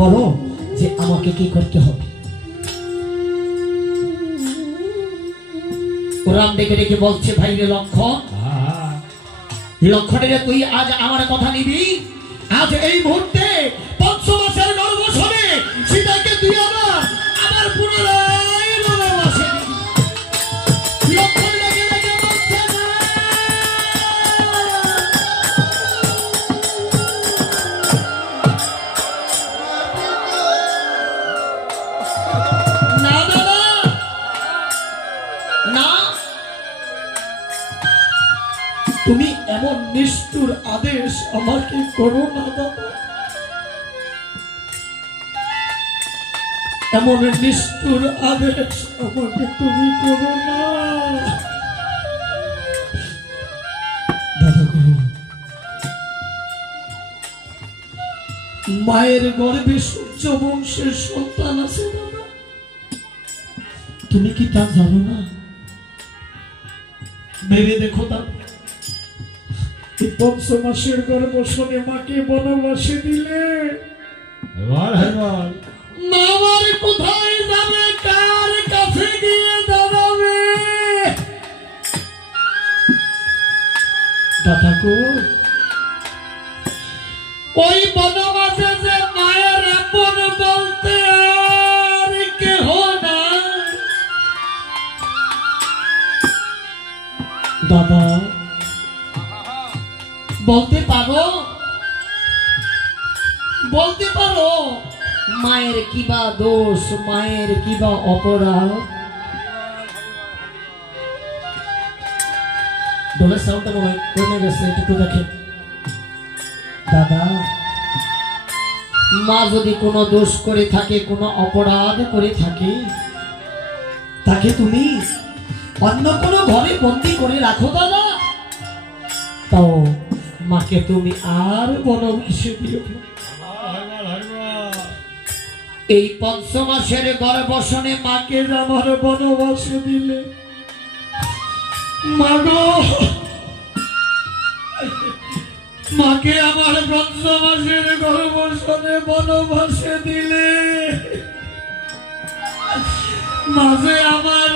বলো যে আমাকে কি করতে হবে। কোরআন দেখে দেখে বলছে, ভাই রে লক্ষণ, লক্ষণে তুই আজ আমার কথা নিবি। আজ এই মুহূর্তে 5 মাসের গর্ভশনে সীতাকে তুই আমার পুনরায় ভালোবাসে দিবি। লক্ষণ দেখে দেখে বলছে, না দাদা না, তুমি এমন নিষ্ঠুর আদেশ আমাকে করো না দাদা, এমন নিষ্ঠুর আদেশ আমাকে তুমি করো না দাদা গো। মায়ের গর্ভে সূর্য বংশের সন্তান আছে দাদা, তুমি কি তা জানো না? ভেবে দেখো দাদা, 5 মাসের গর্ভশনে মাকে বনবাসে দিলে মামার কোথায় যাবে, কার কাছে গিয়ে দাঁড়াবে? দাদা গো, ওই বনবাসে যে মায়ের আপন বলতে আর কেহ না দাদা। বলতে পারো, বলতে পারো মায়ের কিবা দোষ, মায়ের কিবা অপরাধ? ডোলের সাউন্ডটা মনে হয় কমে গেছে, একটু দেখেন দাদা। মা যদি কোনো দোষ করে থাকে, কোনো অপরাধ করে থাকে, তাকে তুমি অন্য কোনো ঘরে বন্দি করে রাখো দাদা, তাও মাকে তুমি আর বনবাসে দিও না। এই 5 মাসের গর্ভশনে মাকে আমার বনবাসে দিলে, মাগো মাকে আমার 5 মাসের গর্ভশনে বনবাসে দিলে, মাঝে আমার